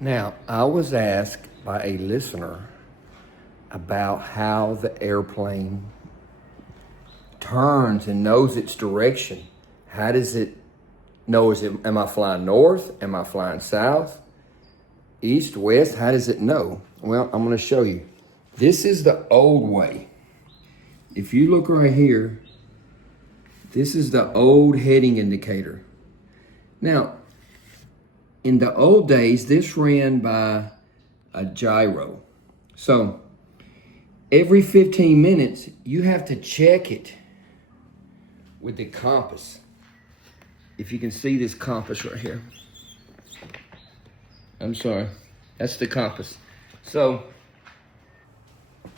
Now, I was asked by a listener about how the airplane turns and knows its direction. How does it know? Am I flying north? Am I flying south? East, west? How does it know? Well, I'm going to show you. This is the old way. If you look right here, this is the old heading indicator. Now, in the old days, this ran by a gyro. So every 15 minutes, you have to check it with the compass. If you can see this compass right here. I'm sorry, that's the compass. So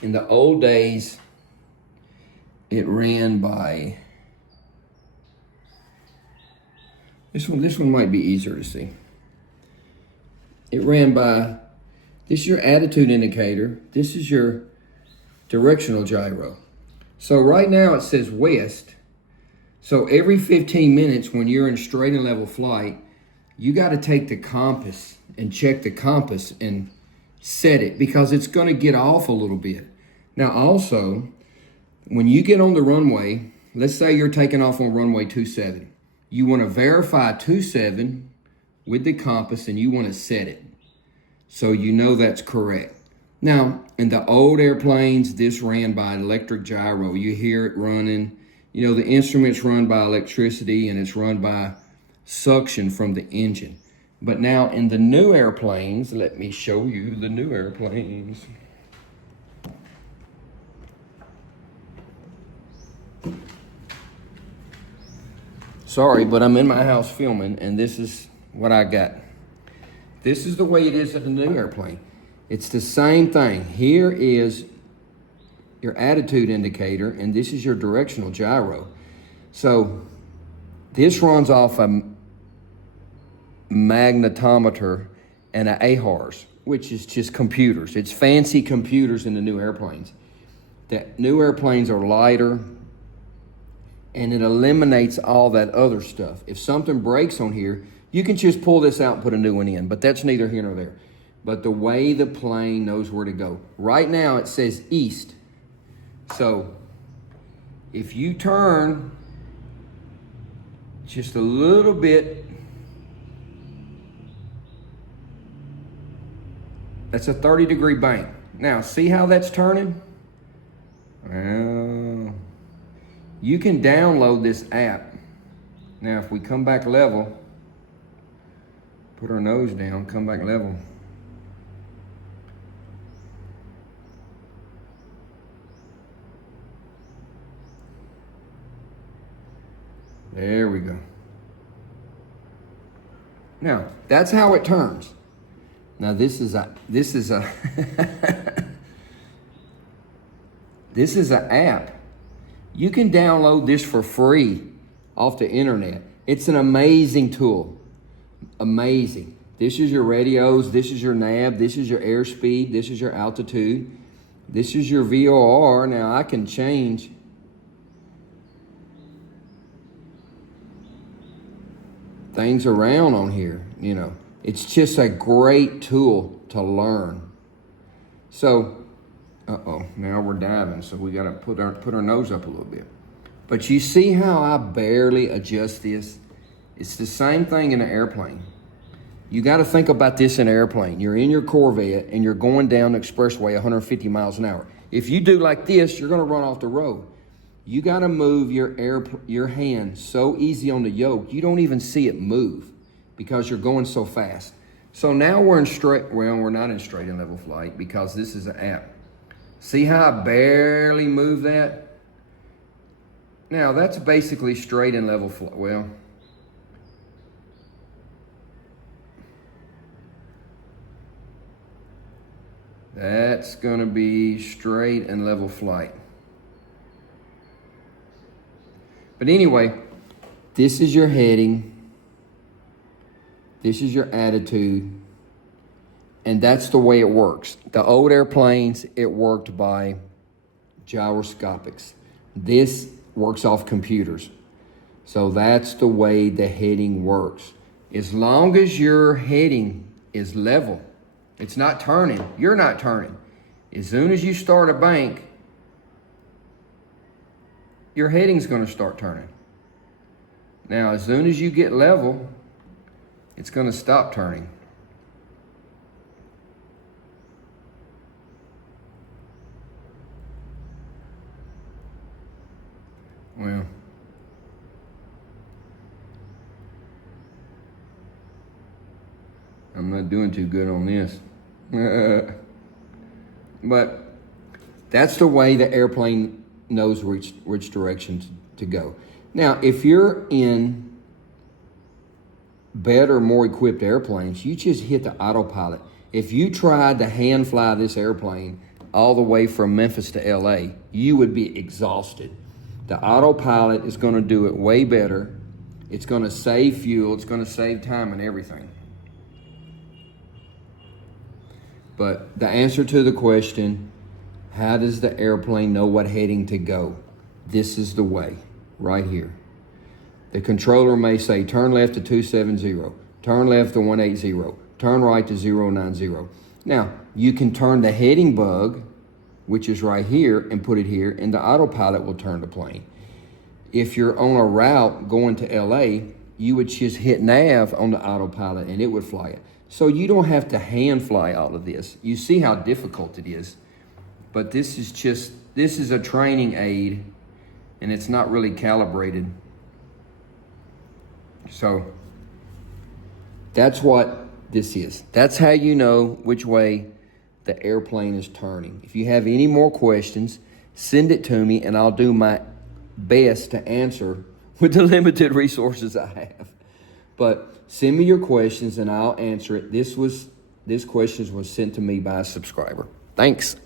in the old days, it ran by, this one might be easier to see. It ran by, this is your attitude indicator, this is your directional gyro. So right now it says west. So every 15 minutes when you're in straight and level flight, you got to take the compass and check the compass and set it, because it's going to get off a little bit. Now also, when you get on the runway, let's say you're taking off on runway 27, you want to verify 27 with the compass and you want to set it so you know that's correct. Now, in the old airplanes, this ran by electric gyro. You hear it running. You know, the instrument's run by electricity and it's run by suction from the engine. But now in the new airplanes, let me show you the new airplanes. Sorry, but I'm in my house filming and this is what I got. This is the way it is in the new airplane. It's the same thing. Here is your attitude indicator and this is your directional gyro. So this runs off a magnetometer and an AHRS, which is just computers. It's fancy computers in the new airplanes. The new airplanes are lighter and it eliminates all that other stuff. If something breaks on here, you can just pull this out and put a new one in, but that's neither here nor there. But the way the plane knows where to go. Right now it says east. So if you turn just a little bit, that's a 30-degree bank. Now, see how that's turning? Well, you can download this app. Now, if we come back level, put our nose down, come back level. There we go. Now, that's how it turns. Now this is a this is an app. You can download this for free off the internet. It's an amazing tool. Amazing. This is your radios, this is your nav, this is your airspeed, this is your altitude, this is your VOR. Now I can change things around on here, you know. It's just a great tool to learn. So, now we're diving, so we gotta put our nose up a little bit. But you see how I barely adjust this? It's the same thing in an airplane. You gotta think about this in an airplane. You're in your Corvette and you're going down the expressway 150 miles an hour. If you do like this, you're gonna run off the road. You gotta move your hand so easy on the yoke, you don't even see it move because you're going so fast. So now we're not in straight and level flight because this is an app. See how I barely move that? Now that's basically straight and level flight. Well, that's gonna be straight and level flight. But anyway, this is your heading. This is your attitude. And that's the way it works. The old airplanes, it worked by gyroscopics. This works off computers. So that's the way the heading works. As long as your heading is level, It's not turning. You're not turning. As soon as you start a bank, your heading's going to start turning. Now, as soon as you get level, it's going to stop turning. Well, I'm not doing too good on this. But that's the way the airplane knows which direction to go. Now, if you're in better, more equipped airplanes, you just hit the autopilot. If you tried to hand fly this airplane all the way from Memphis to LA, you would be exhausted. The autopilot is going to do it way better. It's going to save fuel. It's going to save time and everything. But the answer to the question, how does the airplane know what heading to go? This is the way, right here. The controller may say, turn left to 270, turn left to 180, turn right to 090. Now, you can turn the heading bug, which is right here, and put it here, and the autopilot will turn the plane. If you're on a route going to LA, you would just hit nav on the autopilot and it would fly it. So you don't have to hand fly all of this. You see how difficult it is. But this is a training aid, and it's not really calibrated. So that's what this is. That's how you know which way the airplane is turning. If you have any more questions, send it to me and I'll do my best to answer with the limited resources I have. But send me your questions and I'll answer it. This question was sent to me by a subscriber. Thanks.